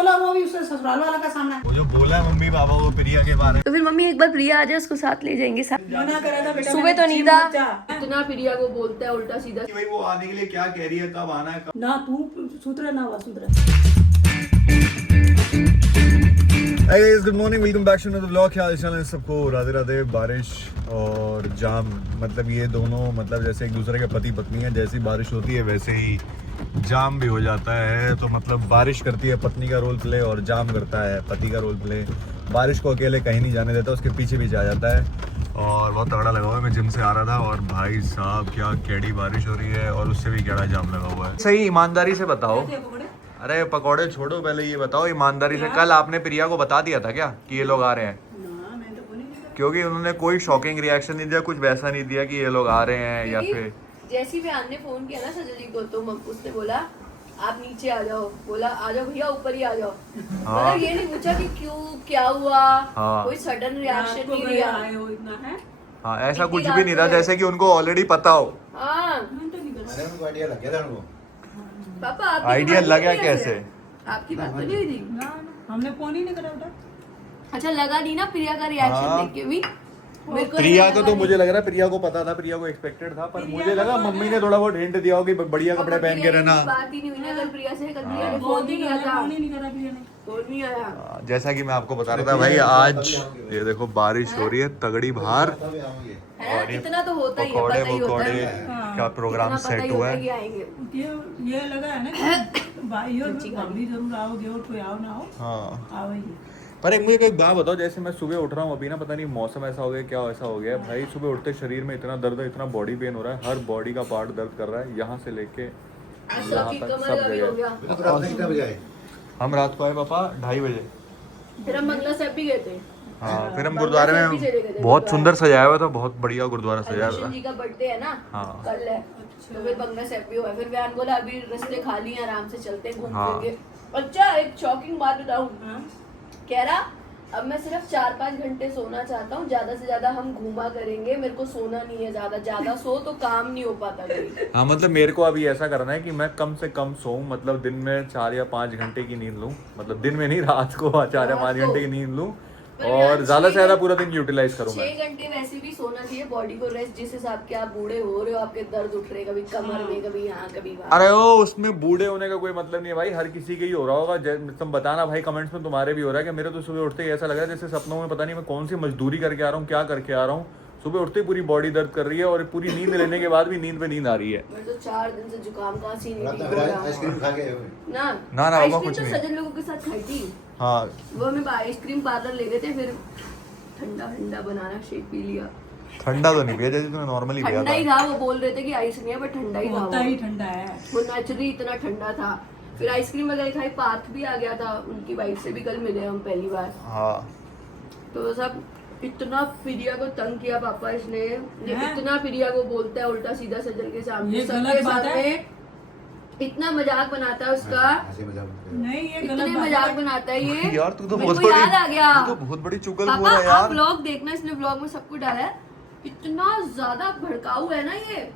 बोला वो भी उससे ससुराल वाला का सामना। वो जो बोला मम्मी पापा वो प्रिया के बारे में, तो फिर मम्मी एक बार प्रिया आ जाए उसको साथ ले जाएंगे मना करा था बेटा, सुबह तो नहीं था। इतना प्रिया को बोलता है उल्टा सीधा। कि भाई वो आने के लिए क्या कह रही है, कब आना है, कब। ना तू सुधरा ना हुआ सुधरा। Hey guys, good morning, welcome back to another vlog। क्या हाल है सबको, राधे राधे। बारिश और जाम, मतलब ये दोनों मतलब जैसे एक दूसरे के पति पत्नी है, जैसी बारिश होती है वैसे ही जाम भी हो जाता है। तो मतलब बारिश करती है पत्नी का रोल प्ले और जाम करता है पति का रोल प्ले। बारिश को अकेले कहीं नहीं जाने देता, उसके पीछे पीछे आ जाता है। और बहुत तगड़ा लगा हुआ है। मैं जिम से आ रहा था और भाई साहब क्या कैडी बारिश हो रही है और उससे भी कैड़ा जाम लगा हुआ है। सही ईमानदारी से बताओ। अरे पकौड़े छोड़ो, पहले ये बताओ ईमानदारी से, कल आपने प्रिया को बता दिया था क्या कि ये लोग आ रहे हैं? क्योंकि उन्होंने कोई शॉकिंग रिएक्शन नहीं दिया, कुछ वैसा नहीं दिया कि ये लोग आ रहे हैं या फिर। जैसी भी ने फोन किया ना सजली को तो उसने बोला आप नीचे आ जाओ, बोला आ जाओ भैया ऊपर ही आ जाओ। हाँ। मतलब ये नहीं पूछा कि क्यों क्या हुआ। हाँ। कोई सडन रिएक्शन नहीं लिया। हाँ, ऐसा कुछ भी नहीं था जैसे कि उनको ऑलरेडी पता हो। हाँ पापा आइडिया लगा कैसे? आपकी बात तो नहीं हुई थी? हमने फोन ही नहीं करा बेटा। अच्छा लगा नहीं ना प्रिया का रिएक्शन हाँ। देख के भी। मेरे को प्रिया नहीं को लगा तो मुझे लग रहा है प्रिया को पता था, प्रिया को एक्सपेक्टेड था, पर मुझे लगा मम्मी ने थोड़ा बहुत हिंट दिया हो कि बढ़िया कपड़े पहन के रहना। बात ही नहीं हुई ना कल प्रिया से, कल प्रिया ने फोन ही नहीं किया था। फोन ही नहीं करा प्रिया ने। फोन नहीं आया। जैसा कि मैं आपको बता रहा था भाई, आज ये देखो बारिश हो रही है तगड़ी बाहर है ना? इतना तो होता ही है, पकौड़े पता ही होता वकौड़े है। का प्रोग्राम इतना पता सेट ही हुआ होता है। कि आएंगे। ये लगा है ना कि भाई और भाभी जरूर आओगे और कोई आओ ना आओ। हाँ, आओ ही। पर एक मुझे एक बात बताओ, जैसे मैं सुबह उठ रहा हूँ अभी ना, पता नहीं मौसम ऐसा हो गया क्या ऐसा हो गया भाई, सुबह उठते शरीर में इतना दर्द है, इतना बॉडी पेन हो रहा है, हर बॉडी का पार्ट दर्द कर रहा है, यहाँ से लेके यहाँ सबकी तक कमर सब का भी हो जगह। गया। हम रात को आए पापा 2:30 बजे। फिर हम मंगला साहब भी गए थे। हाँ, फिर हम बंगला गुरुद्वारे साहब भी चले गए में थे बहुत गुरुद्वारे। सुंदर सजाया हुआ था, बहुत बढ़िया गुरुद्वारा सजाया हुआ कृष्ण था। जी का बर्थडे है ना, हाँ। कल है। तो फिर बंगला साहब भी हुआ। फिर व्यान बोला अभी रास्ते खाली हैं, आराम से चलते हैं, घूम हाँ। फिर के। अच्छा एक शॉकिंग बात बताऊं, कह रहा अब मैं सिर्फ 4-5 घंटे सोना चाहता हूँ, ज्यादा से ज्यादा हम घूमा करेंगे, मेरे को सोना नहीं है, ज्यादा सो तो काम नहीं हो पाता कहीं। हाँ, मतलब मेरे को अभी ऐसा करना है कि मैं कम से कम सोऊं, मतलब दिन में 4 या 5 घंटे की नींद लूं, मतलब दिन में नहीं, रात को 4 या 5 घंटे की नींद लूं और ज्यादा से ज्यादा पूरा दिन यूटिलाइज करूं मैं। 6 घंटे वैसे भी सोना चाहिए बॉडी को रेस्ट, जिस हिसाब के आप बूढ़े हो रहे हो, आपके दर्द उठ रहे, कभी कमर में, कभी यहाँ कभी वहाँ। अरे ओ, उसमें बूढ़े होने का कोई मतलब नहीं है भाई, हर किसी के ही हो रहा होगा। तुम बताना भाई कमेंट्स में, तुम्हारे भी हो रहा है कि मेरे तो सुबह उठते ही ऐसा लग रहा है जैसे सपनों में पता नहीं मैं कौन सी मजदूरी करके आ रहा हूँ, क्या करके आ रहा हूँ। सुबह उठते ही पूरी बॉडी दर्द कर रही है और पूरी नींद लेने के बाद भी नींद पे नींद आ रही है। मैं तो 4 दिन से जुकाम खांसी नहीं ठीक हो रहा। आइसक्रीम खा के ना ना आइसक्रीम कुछ तो नहीं। सजन लोगों के साथ खाई थी। हाँ, वो हमें आइसक्रीम पार्लर ले गए थे, फिर ठंडा ठंडा बनाना शेक पी लिया। ठंडा तो नहीं पिया जैसे तुमने नॉर्मली पिया ठंडा ही था। था, वो बोल रहे थे कि आइस नहीं है बट ठंडा ही था। होता ही ठंडा है। वो नेचुरली इतना ठंडा था। फिर आइसक्रीम वगैरह खाई, पार्थ भी आ गया था, उनकी वाइफ से भी कल मिले हम पहली बार। हाँ, तो सब इतना प्रिया को तंग किया पापा इसने, ये इतना प्रिया को बोलता है उल्टा सीधा सजल के सामने, ये सबके गलत बात सामने है। इतना मजाक बनाता है उसका, नहीं ये इतने गलत बात मजाक है। बनाता है ये। यार तू तो मेरे बहुत को बड़ी, याद आ गया। तू तो बहुत बड़ी चुगल पापा बोल है आप यार। व्लॉग देखना, इसने व्लॉग में सब कुछ डाला है। इतना ज्यादा भड़काऊ है ना ये,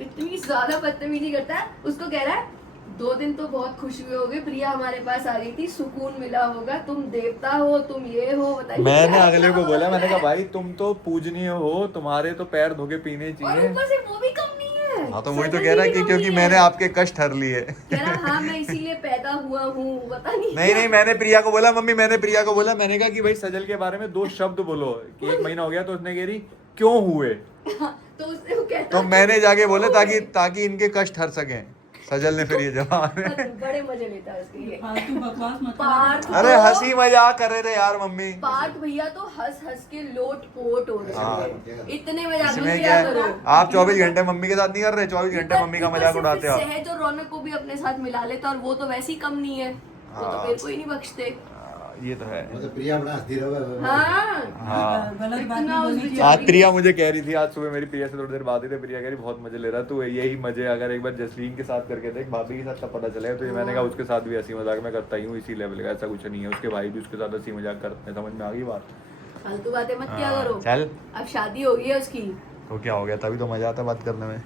इतनी ज्यादा बदतमीजी करता है। उसको कह रहा है 2 दिन तो बहुत खुश हुए होगे, प्रिया हमारे पास आ गई थी, सुकून मिला होगा, तुम देवता हो, तुम ये हो, बताइए। मैंने अगले को बोला, मैंने कहा भाई तुम तो पूजनीय हो, तुम्हारे तो पैर धोके पीने और चाहिए। ऊपर से वो भी कम नहीं है। हाँ, तो वही तो सजल कह रहा है भी कि कम क्योंकि नहीं मैंने है। आपके कष्ट हर लिए। कह रहा हाँ मैं इसीलिए पैदा हुआ हूँ, पता नहीं। नहीं, मैंने प्रिया को बोला, मम्मी मैंने प्रिया को बोला, मैंने कहा कि भाई सजल के बारे में 2 शब्द बोलो कि 1 महीना हो गया, तो उसने कह रही क्यों हुए, तो उससे वो कहता तो मैंने जाके बोले ताकि इनके कष्ट हर सकें। सजल ने फिर ये जवाब बड़े मजे लेता है उसके लिए। फालतू बकवास मत करो। पार्थ अरे हंसी मजाक कर रहे थे यार मम्मी। पार्थ भैया तो हंस हंस के लोट पोट हो रहे हाँ। हैं। इतने मजाक इसमें मत क्या किया करो। है, आप 24 घंटे मम्मी के साथ नहीं कर रहे, 24 घंटे मम्मी का मजाक उड़ाते हो आप। सहज और रौनक को भी अपने साथ मिला लेता, और वो तो वैसे ही कम नहीं है, वो तो मेरे को ही नहीं बख्शते। ये तो है। प्रिया बना हंसती रहो। हाँ गलत बात इतना नहीं उस बोलनी चाहिए। आज प्रिया मुझे कह रही थी, आज सुबह मेरी प्रिया से थोड़ी देर बात हुई थी, प्रिया कह रही बहुत मजे ले रहा तू, यही मजे अगर एक बार जसलीन के साथ करके देख, भाभी के साथ तब पता चलेगा। तो ये मैंने कहा उसके साथ भी हंसी मजाक मैं करता ही हूँ, इसी लेवल का, ऐसा कुछ नहीं है। उसके भाई भी उसके साथ हंसी मजाक करते हैं, समझ में आ गई बात। फालतू बातें मत किया करो। चल, अब शादी हो गई है उसकी। तो क्या हो गया, तभी तो मजा आता है बात करने में।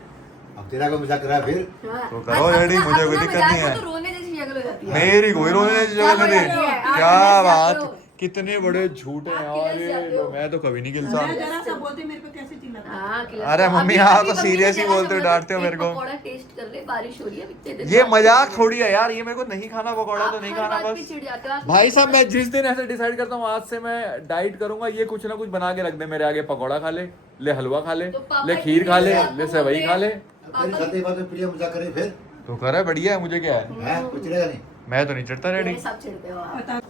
अब तेरा को मजाक करा फिर हाँ। तो करो रेडी, मुझे कोई अपना दिक्कत मजाक नहीं हो है। तो रोने जैसी शक्ल हो जाती है। मेरी कोई रोने आप नहीं जाती है, आप क्या किलस बात, जाते हो। कितने बड़े झूठे हैं आप यार किलस ये जाते हो। लोग। मैं तो कभी नहीं मैं गिलता। जरा सा बोलते मेरे को कैसे चिल्लाता है। हाँ, किलस अरे जाओ। मम्मी, अभी- आप अभी तो मम्मी ने serious ही जरा सा बोलते हो, बोला, डांटते हो एक मेरे को। पकौड़ा टेस्ट कर ले, बारिश हो रही है इतने दिन ये बाद। मजाक थोड़ी है यार, ये मेरे को नहीं खाना पकौड़ा तो आप नहीं हर खाना बात पे बस। चिढ़ जाते हो, आप भाई नहीं साहब, खाते। मैं जिस दिन ऐसे डिसाइड करता हूँ आज से मैं डाइट करूंगा, ये कुछ ना कुछ बना के रख दे मेरे आगे, पकौड़ा खा ले हलवा खा ले, तो पापा ले इतनी खीर खा देर ले, से आपको ले बोल सेवई रहे खा हैं। ले। तेरी खाते बाद में प्रिया मजाक करे फिर तो कर बढ़िया है, मुझे क्या है, है कुछ रहेगा नहीं। मैं तो नहीं चढ़ता मेरे रेडी। सब चिढ़ते हो आप। पता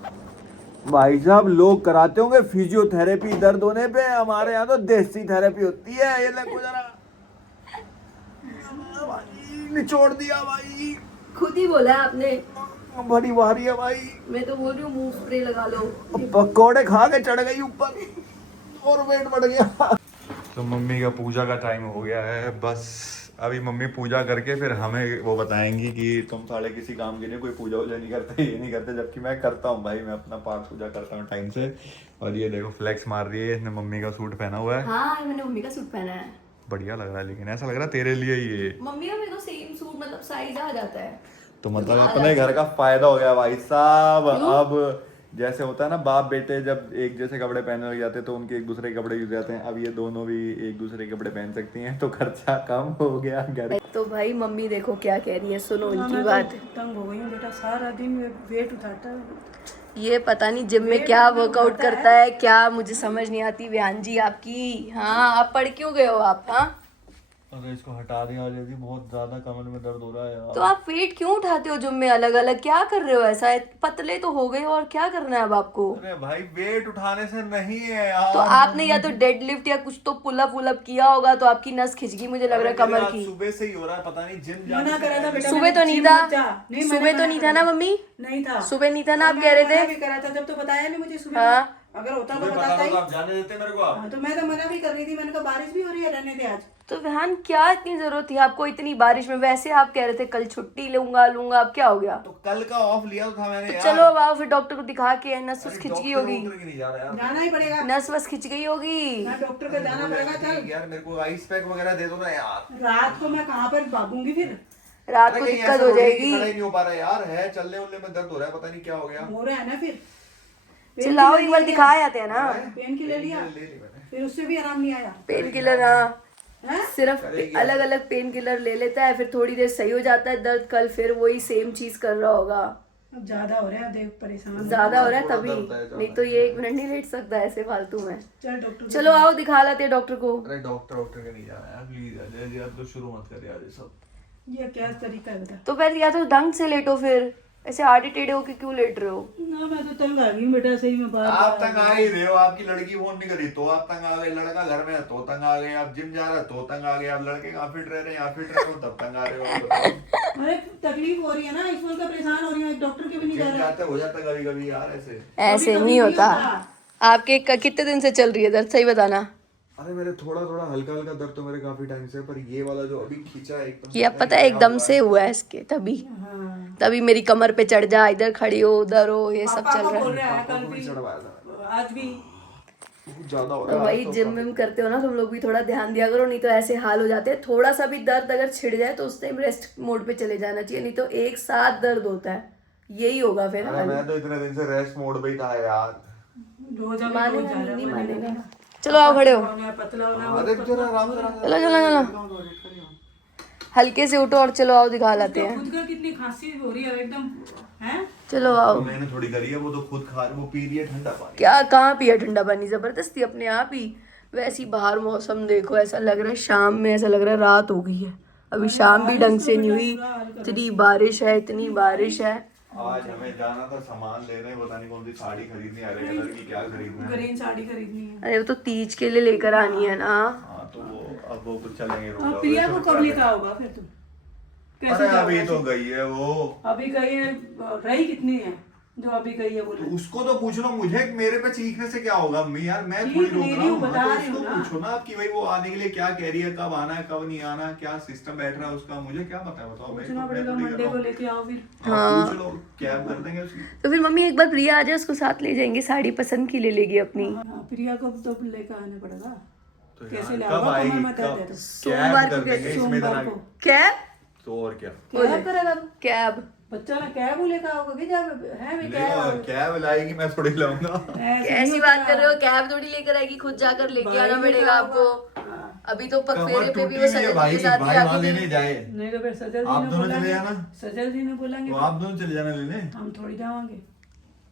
भाई साहब, लोग कराते होंगे फिजियोथेरेपी दर्द होने पे, हमारे यहाँ तो देसी थेरेपी होती है। ये देखो जरा, भाई निचोड़ दिया भाई, खुद ही बोला है आपने, बड़ी भारी है भाई। मैं तो बोल रही हूँ मुंह स्प्रे लगा लो। पकोड़े खा के चढ़ गई ऊपर और वेट बढ़ गया। तो मम्मी का पूजा का टाइम हो गया है, बस अभी मम्मी पूजा करके फिर हमें वो बताएंगी कि तुम साले किसी काम के लिए कोई पूजा वूजा नहीं करते, ये नहीं करते, जबकि मैं करता हूँ भाई, मैं अपना पाठ पूजा करता हूँ टाइम से। और ये देखो फ्लेक्स मार रही है, इसने मम्मी का सूट पहना हुआ है, हाँ, मैंने मम्मी का सूट पहना है। बढ़िया लग रहा है, लेकिन ऐसा लग रहा है तेरे लिए ही ये। मम्मी का मेरे को सेम सूट, मतलब साइज आ जाता है। तो मतलब अपने घर का फायदा हो गया भाई साहब। अब जैसे होता है ना, बाप बेटे जब एक जैसे कपड़े पहनने लग जाते हैं तो उनके एक दूसरे के कपड़े यूज जाते हैं, अब ये दोनों भी एक दूसरे के कपड़े पहन सकती हैं, तो खर्चा कम हो गया घर। तो भाई मम्मी देखो क्या कह रही है, सुनो मैं इनकी तो बात। तंग हो गई हूँ बेटा, सारा दिन वेट उठाता है। ये पता नहीं जिम में क्या वर्कआउट करता है क्या, मुझे समझ नहीं आती बहन जी आपकी। हाँ, आप पढ़ क्यों गए हो आप? हाँ, अरे इसको हटा दिया जल्दी, बहुत ज्यादा कमर में दर्द हो रहा है यार। तो आप वेट क्यों उठाते हो जिम में अलग अलग? क्या कर रहे हो ऐसा? पतले तो हो गए हो, और क्या करना है अब आपको? अरे भाई, वेट उठाने से नहीं है यार। तो आपने या तो डेडलिफ्ट या कुछ तो पुलअप वुलअप किया होगा, तो आपकी नस खिंच गई, मुझे लग रहा है कमर की। सुबह से ही हो रहा है, पता नहीं जिम मना करा था बेटा, सुबह तो नहीं था, सुबह तो नहीं था ना मम्मी? नहीं था, सुबह नहीं था ना, आप कह रहे थे? भी करा था जब, तो बताया नहीं मुझे सुबह। हाँ। अगर होता तो बताता ही। आप जाने देते मेरे को आप। हाँ, तो मैं तो मना भी कर रही थी, मैंने कहा बारिश भी हो रही है, रहने दे आज। तो बहन क्या इतनी जरूरत थी आपको इतनी बारिश में? वैसे आप कह रहे थे कल छुट्टी लूंगा, अब क्या हो गया? तो कल का ऑफ लिया था मैंने तो यार। चलो अब आओ फिर डॉक्टर को दिखा के, नस वस खिंच गई होगी, नहीं जा रहा यार। जाना ही पड़ेगा, नस वस खिंच गई होगी। मैं डॉक्टर को जाना पड़ेगा। चल, यार मेरे को आइस पैक वगैरह दे दो ना यार। रात को मैं कहाँ पर भागूंगी फिर? रात को अरे कहीं दिक्कत ऐसा हो थोड़ी कि जाएगी। खड़ा ही नहीं हो पा रहा यार, है चलने उलने में दर्द हो रहा है, पता नहीं क्या हो गया। हो रहा है ना फिर। चिल्लाओ, एक बार दिखा आते हैं ना। पेन किलर लिया, ले ली मैंने। फिर उससे भी आराम नहीं आया। पेन किलर, हाँ, हैं? सिर्फ अलग अलग पेन किलर ले लेता है, फिर थोड़ी देर सही हो जाता है दर्द, कल फिर वही सेम चीज कर रहा होगा। अब ज्यादा हो रहा है, देख परेशान। ज्यादा हो रहा है थोड़ा तभी, दर्द है, नहीं तो ये एक मिनट नहीं लेट सकता ऐसे फालतू में। चल डॉक्टर। चलो आओ दिखा लाते हैं डॉक्टर को। अरे डॉक्टर के नहीं जाना यार, प्लीज अजय यार, तो शुरू मत कर यार ये सब। ये क्या तरीका है बता? तो फिर या तो ढंग से लेटो, फिर ऐसे आड़े टेढ़े होके क्यों लेट रहे हो? ना, मैं तो तंग आ गई हूँ बेटा, सही में बात। आप तंग आ ही रहे हो, आपकी लड़की फोन नहीं करी तो आप तंग आ गए, लड़का घर में है तो तंग आ गए, आप जिम जा रहे तो तंग आ गए, आप लड़के कहाँ फिट रह रहे हैं, यहाँ फिट रहे हो तब तंग आ रहे हो। अरे तकलीफ हो रही है ना, इसमें का परेशान हो रही हूँ, डॉक्टर के भी नहीं जा जिम रहा। जाते हो जाता कभी कभी यार ऐसे। ऐसे कभी-कभी नहीं होता। होता। आपके कितने दिन से चल रही है दर्द, सही बताना। अरे मेरे थोड़ा थोड़ा हल्का हल्का दर्द तो मेरे काफी टाइम से, पर ये वाला जो अभी खींचा है एकदम, ये अब पता है एकदम से हुआ है इसके, तभी मेरी कमर पे चढ़ जा, इधर खड़ी हो उधर हो, ये सब पापा चल को रहा बोल है। रहा है कल को भी भी, चढ़वाया था, आज भी। बहुत ज्यादा हो तो रहा वही जिम विम करते हो ना तुम लोग भी, थोड़ा ध्यान दिया करो, नहीं तो ऐसे हाल हो जाते हैं। थोड़ा सा भी दर्द अगर छिड़ जाए तो उस टाइम रेस्ट मोड पे चले जाना चाहिए, नहीं तो एक साथ दर्द होता है, यही होगा फिर। अरे मैं तो इतने दिन से रेस्ट मोड पे ही था यार। रोज अभी मानेगा रोज जा रहा है, नहीं मानेगा। चलो आओ खड़े हो, होना है, पतला होना है। अरे जरा आराम से चलो चलो चलो, हल्के से उठो और चलो आओ दिखा लाते हैं। खुद का कितनी खांसी हो रही है एकदम, हैं? चलो आओ। तो मैंने थोड़ी करी है, वो तो खुद खा वो पी रही है ठंडा पानी। क्या कहाँ पिया ठंडा पानी जबरदस्ती अपने आप ही? वैसी बाहर मौसम देखो, ऐसा लग रहा है शाम में, ऐसा लग रहा है रात हो गई है, अभी शाम भी ढंग से नहीं हुई, इतनी बारिश है, इतनी बारिश है। आज हमें जाना था सामान लेने, पता नहीं कौन सी साड़ी खरीदनी, हरे कलर की क्या खरीदना है। ग्रीन साड़ी खरीदनी है। अरे वो तो तीज के लिए लेकर आनी है ना। हाँ तो वो अब वो कुछ चलेंगे, रुक और जाओ। प्रिया को कब लिखा होगा फिर तुम? अरे अभी तो गई है वो, अभी गई है, रही कितनी है जो अभी गई है बोले? तो उसको तो पूछ लो, मुझे मेरे पे चीखने से क्या होगा अम्मी यार, मैं चीख थोड़ी रोक नहीं रहा रही हूँ। हूँ, बता हाँ, तो रही हूँ उसको ना। पूछो ना आप कि भाई वो आने के लिए क्या कह रही है, कब आना है कब नहीं आना, क्या सिस्टम बैठ रहा है उसका, मुझे क्या पता है बताओ। मैं पूछना पड़ेगा, थोड़ी कर मंडे रहा को हूँ। लेके आओ फिर। हाँ, पूछ लो, कैब कर देंगे उसकी। तो फिर मम्मी एक बार प्रिया आ जाए, उसको साथ ले जाएंगे, साड़ी पसंद की ले लेगी अपनी। हाँ, प्रिया को तो लेकर आने पड़ेगा। तो कैसे यार, ले कब आओगे? आएगी, कमर में दर्द कब? है तो। कैब सोमवार कर को देंगे इसमें सोमवार इतना। को। कैब? तो और क्या, क्या करेगा? कैब बच्चा ना कैब लेकर आओगे कि जब है भी कैब कैब लाएगी, मैं थोड़ी लाऊंगा। ऐसी बात कर रहे हो, कैब थोड़ी लेकर आएगी, खुद जाकर लेके आना पड़ेगा आपको। अभी तो पगफेरे पे भी वो सजल के साथ ही आके लेने जाए, नहीं तो फिर सजल जी आप ने दोनों चले बोलेंगे, जाना। सजल जी ने बोलेंगे तो आप दोनों चले जाना लेने। हम थोड़ी जाओगे।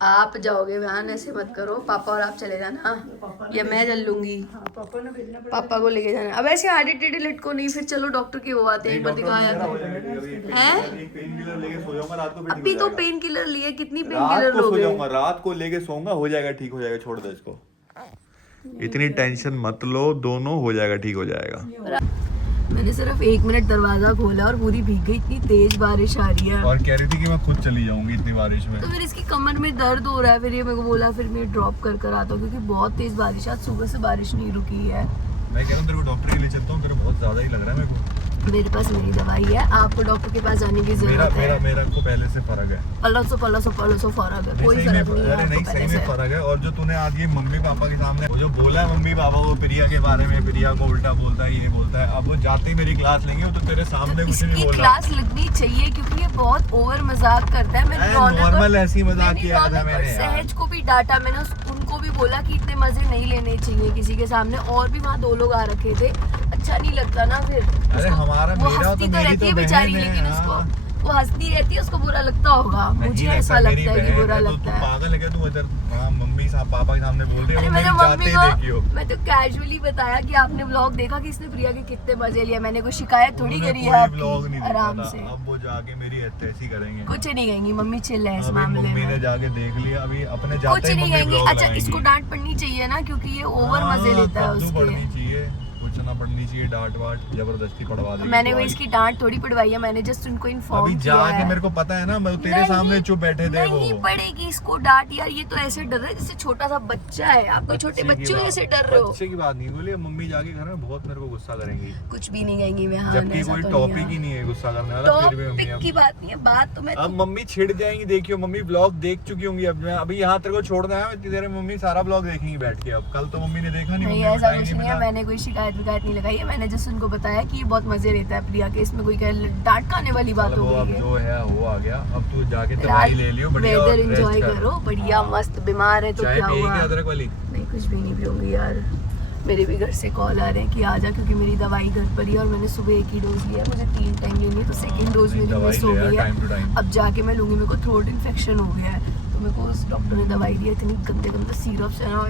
आप जाओगे बहन, ऐसे मत करो, पापा और आप चले जाना, या मैं चल लूंगी। हाँ पापा ने भेजना पड़ेगा। पापा को लेके जाना। अब ऐसे आड़े टेढ़े लटको नहीं, फिर चलो डॉक्टर के वो आते हैं, एक बार दिखाया हैं? पेन किलर लेके सो जाऊंगा रात को। अभी तो पेन किलर लिए, कितनी पेन रात किलर को सो लोगे? जाऊंगा, रात को लेके सोऊंगा, हो जाएगा, ठीक हो जाएगा, छोड़ दो इसको, इतनी टेंशन मत लो, दोनों हो जाएगा, ठीक हो जाएगा। मैंने सिर्फ 1 मिनट दरवाजा खोला और पूरी भीग गई, इतनी तेज बारिश आ रही है। और कह रही थी कि मैं खुद चली जाऊंगी इतनी बारिश में। तो फिर इसकी कमर में दर्द हो रहा है, फिर ये मेरे को बोला फिर मैं ड्रॉप कर आता हूँ, क्योंकि बहुत तेज बारिश, आज सुबह से बारिश नहीं रुकी है। मैं कह रहा हूँ तेरे को डॉक्टर के लिए चलता हूँ, तेरे बहुत ज्यादा ही लग रहा है मेरे को। मेरे पास मेरी दवाई है, आपको डॉक्टर के पास जाने की जरूरत है। मेरा को पहले से फर्क है। पलसो फर्क है, कोई सही फर्क में, नहीं है अरे नहीं, आपको सही पहले में से। फर्क है। और जो तूने आज ये मम्मी पापा के सामने वो जो बोला है मम्मी पापा को प्रिया के बारे में, प्रिया को उल्टा बोलता है, ये बोलता है, अब वो जाते ही मेरी क्लास लेंगे, वो तो तेरे सामने कुछ नहीं इसकी बोला। क्लास लगनी चाहिए, क्योंकि ये बहुत ओवर मजाक करता है। मैंने रौनक नॉर्मल और- ऐसी मजाक मैंने किया था रौनक और मैंने यार। सहज को भी डांटा, मैंने उनको भी बोला कि इतने मजे नहीं लेने चाहिए किसी के सामने, और भी वहाँ 2 लोग आ रखे थे, अच्छा नहीं लगता ना फिर। अरे उसको- हमारा वो मेरा हंसती तो मेरी रहती तो है बेचारी, बहन है, लेकिन हाँ। उसको वो हंसती रहती है, उसको बुरा लगता होगा, मुझे ऐसा लगता है कि बुरा तो लगता तू है। पागल है क्या? तू इधर मम्मी साहब पापा के सामने बोल रही अरे है, मैंने वो मम्मी जाते ही देखियो। को मैं तो कैजुअली बताया कि आपने व्लॉग देखा कि इसने प्रिया के कितने मजे लिए, मैंने कोई शिकायत थोड़ी उन्होंने करी है कोई व्लॉग नहीं आपकी, देखा आराम था। से अब वो जाके मेरी ऐसी करेंगे। कुछ नहीं कहेंगी मम्मी, चिल्ल है इस अभी मामले मम्मी ने में, जाके देख लिया, अभी अपने कुछ जाते ही नहीं मम्मी कहेंगी। व्लॉग अच्छा इसको लगाएंगी। डांट पड़नी चाहिए ना, क्योंकि ये ओवर मजे लेता है कद्दू पड़नी उसके। चाहिए, कुछ ना पड़नी चाहिए, डांट वाट जबरदस्ती पड़वा देगी। मैंने वो इसकी डांट थोड़ी पड़वाई है, मैंने जस्ट उनको इन्फॉर्म अभी किया जाके है। मेरे को पता है ना, मैं तेरे नहीं, सामने चुप बैठे थे वो। नहीं पड़ेगी इसको डांट यार, ये तो ऐसे डर रहा है जैसे छोटा सा बच्चा है। आप कोई छोटे बच्चों जैसे डर रहे हो। बच्चे की बात नहीं बोली, मम्मी जाके घर में बहुत मेरे को गुस्सा करेंगी, कुछ भी नहीं कहेंगी मैं, हाँ जबकि ऐसा कोई तो टॉपिक नहीं ही है। नहीं है गुस्सा करने वाला। फिर भी मम्मी टॉपिक की बात नहीं है, बात तो मैं अब मम्मी छिड़ जाएंगी, देखियो मम्मी ब्लॉग देख चुकी होंगी। अब मैं अभी यहाँ तेरे को छोड़ना है, तेरे मम्मी सारा ब्लॉग देखेंगी बैठ के। अब कल तो मम्मी ने देखा नहीं, नहीं मम्मी को ऐसा टाइम कुछ नहीं नहीं है, मिला। मैंने कोई शिकायत नहीं लगाई है, मैंने जस्ट उनको बताया कि ये बहुत मजे लेता है प्रिया के, इसमें कोई डांट खाने वाली बात चल हो वो अब गई है। जो है वो आ गया, अब तू जाके दवाई ले लियो बढ़िया और वेदर रेस्ट एंजॉय कर। करो बढ़िया मस्त, बीमार है तो चाय क्या पिएगी हुआ? अदरक वाली? नहीं कुछ भी नहीं पीऊंगी यार, मेरे भी घर से कॉल आ रहे हैं कि आ जा, क्योंकि मेरी दवाई घर पर ही है और मैंने सुबह 1 ही डोज लिया है, मुझे 3 टाइम लेनी है, तो सेकंड डोज मेरी दवाई मिस हो ले यार गई टाइम टू है। टाइम। अब जाके मैं लूंगी, मेरे को थ्रोट इन्फेक्शन हो गया है, तो मेरे को उस डॉक्टर ने दवाई दी है, इतनी गंदे गंदे सिरप से ना,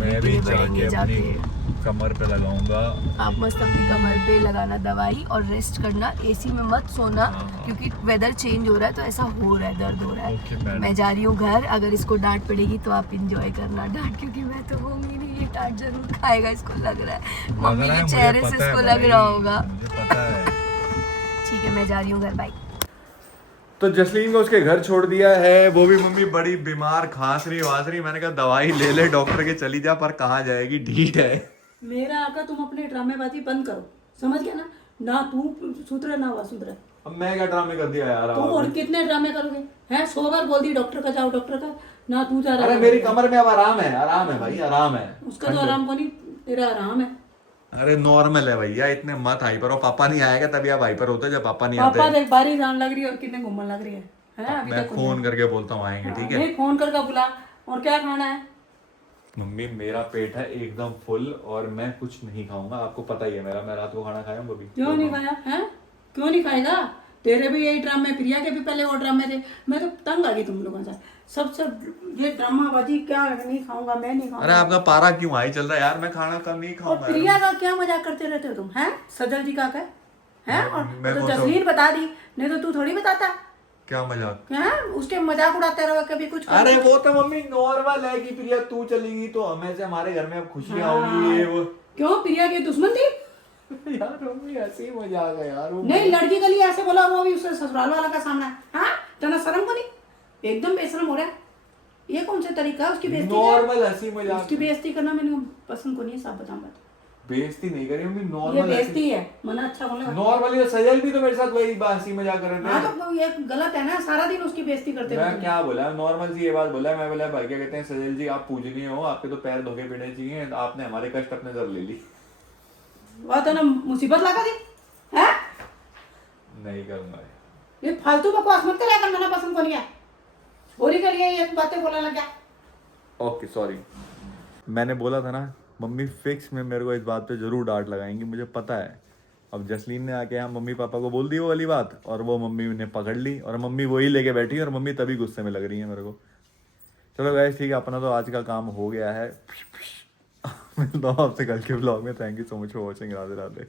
मैं भी जाके अपनी कमर पे लगाऊंगा। आप मस्त अपनी कमर पे लगाना दवाई और रेस्ट करना, एसी में मत सोना, हाँ। क्योंकि वेदर चेंज हो रहा है तो ऐसा हो रहा है, दर्द हो रहा ओके है। मैडम। मैं जा रही हूँ घर, अगर इसको डांट पड़ेगी तो आप इंजॉय करना डांट, क्योंकि मैं तो होंगी नहीं, ये डांट जरूर खाएगा, इसको लग रहा है, मम्मी के चेहरे से इसको लग रहा होगा। मुझे पता है। ठीक है मैं जा रही हूँ घर, बाय। तो जसलीन को उसके घर छोड़ दिया है, वो भी मम्मी बड़ी बीमार, खांस रही वास रही। मैंने कहा दवाई ले ले डॉक्टर के, चली जा, पर कहाँ जाएगी, ढीठ है। मेरा आका तुम अपने ड्रामेबाजी बंद करो, समझ गया ना? ना तू सुधरे ना वह सुधरे। अब मैं क्या ड्रामे कर दिया यार? तुम और कितने ड्रामे करोगे? हैं 100 बार बोल दी डॉक्टर का जाओ, डॉक्टर का, ना तू जा रहा अरे है। मेरी कमर में अब आराम है भाई, आराम है। उसका तो आराम को नहीं, तेरा आराम है। अरे नॉर्मल है भैया, इतने मत हाइपर हो। पापा नहीं आएगा तभी आप हाइपर होते, जब पापा नहीं पापा आते देख बारिश आने लग रही है और कितने घूमने लग रही है अभी मैं तक फोन करके बोलता हूँ आएंगे, ठीक है? नहीं फोन करके बुला। और क्या खाना है? मम्मी मेरा पेट है एकदम फुल और मैं कुछ नहीं खाऊंगा, आपको पता ही है मेरा, मैं रात को खाना खाया हूँ अभी। क्यों नहीं खाया है? क्यों नहीं खाएगा? तेरे भी यही ड्रामे, प्रिया के भी पहले वो ड्रामे थे। मैं तो तंग आ गई तुम लोगों से, सब ये ड्रामाबाजी। क्या नहीं खाऊंगा, मैं नहीं अरे खाऊंगा। आपका पारा क्यों हाई चल रहा है यार? मैं खाना कम नहीं और खाऊंगा। प्रिया का क्या मजाक करते रहते हो तुम? हैं सजल जी का क्या है? और मैं तो वो तो- जसलीन बता दी, नहीं तो तू थोड़ी बताता। क्या मजाक? क्या उसके मजाक उड़ाते रहो कभी कुछ अरे वो तो मम्मी नॉर्मल है कि प्रिया तू चलेगी तो हमें से हमारे घर में अब खुशियां होगी, ये वो। क्यों प्रिया की दुश्मन थी? यार मम्मी ऐसी मजाक है यार वो। नहीं लड़की के लिए ऐसे बोला, वो भी उससे ससुराल वाला का सामना है। हाँ तना शर्म को नहीं, एकदम बेशरम हो रहा है। ये कौन सा तरीका है उसकी बेइज्जती का? नॉर्मल हंसी मजाक। उसकी बेइज्जती करना मैंने पसंद को नहीं है, साफ बताऊंगा। बेइज्जती नहीं करी मम्मी, ये नॉर्मल बेइज्जती है, मना अच्छा बोलेगा। नॉर्मली सजल भी तो मेरे साथ वही हंसी मजाक कर रहे हाँ थे। तो ये गलत है ना, सारा दिन उसकी बेइज्जती करते मैं रहते हो। क्या बोला, नॉर्मल सी ये बात बोला। मैं बोला भाई क्या कहते हैं सजल जी, आप पूजनीय हो, आपके तो पैर धोके पीने चाहिए, आपने हमारे कष्ट अपने सर ले ली। वह तो ना मुसीबत लगा दी है। नहीं करूंगा। ये फालतू बकवास मत कर यार, मैंने पसंद को नहीं है। छोरी के लिए ये बातें बोलने लग गया। ओके सॉरी, मैंने बोला था ना मम्मी फिक्स में मेरे को इस बात पे जरूर डांट लगाएंगी, मुझे पता है। अब जसलीन ने आके यहाँ मम्मी पापा को बोल दी वो वाली बात, और वो मम्मी ने पकड़ ली, और मम्मी वही लेके बैठी, और मम्मी तभी गुस्से में लग रही है मेरे को। चलो गाइस ठीक है, अपना तो आज का काम हो गया है। मिलता हूँ आपसे कल के ब्लॉग में। Thank you so much for watching. Radhe Radhe.